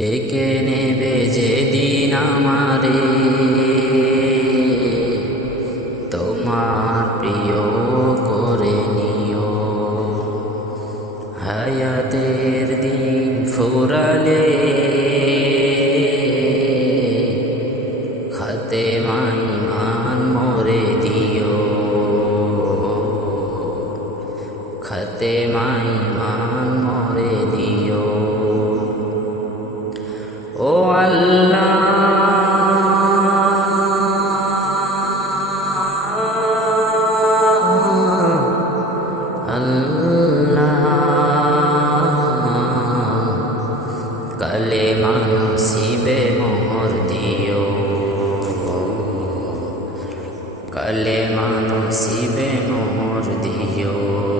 ডেকে নেবে যেদিন আমারে। তোমার প্রিয় করে নিও। হায়াতের দিন ফুরালে। খাতে মাইমান মরে দিও। খাতে মাইমান মরে দিও। ও আল্লাহ। কালে মানসিবে মোহর দিও। কালে মানসিবে মোহর দিও।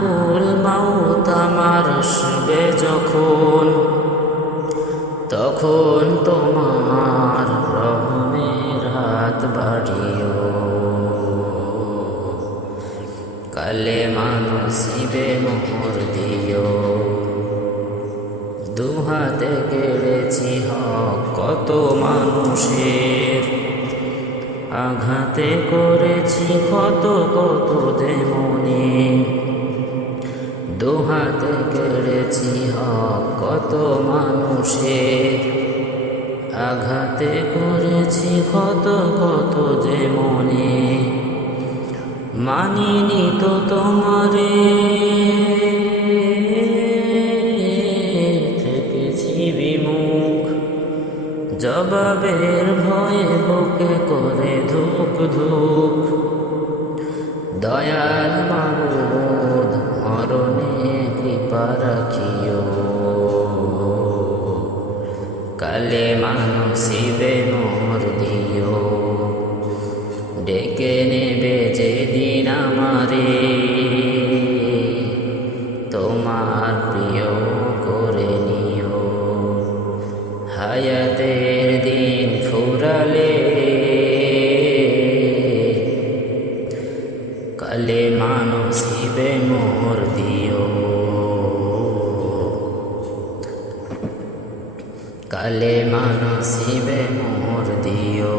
মালাকুল মাউত আমার আসবে যখন, তখন তোমার রহমের হাত বাড়িও। কালে মানসিবে মোহর দিও। দুহাতে কেড়েছি হক কত মানুষের, আঘাতে করেছি কত কত মনে দুহাতে কেড়েছি হক কত মানুষের। আঘাতে করেছি কত কত যে মনে। মানিনি তো তোমারে। থেকেছি বিমুখ। জবাবের ভয়ে বুকে করে ধুক ধুক। দয়াল কৃপা রাখিও কালে মানসিবে মোর দিও। ডেকে নেবে যেদিন আমারে। তোমার প্রিয় করে নিও। হায়াতের দিন ফুরালে। কালে মানসিবে মোর দিও। কালে মানসিবে মোর দিও।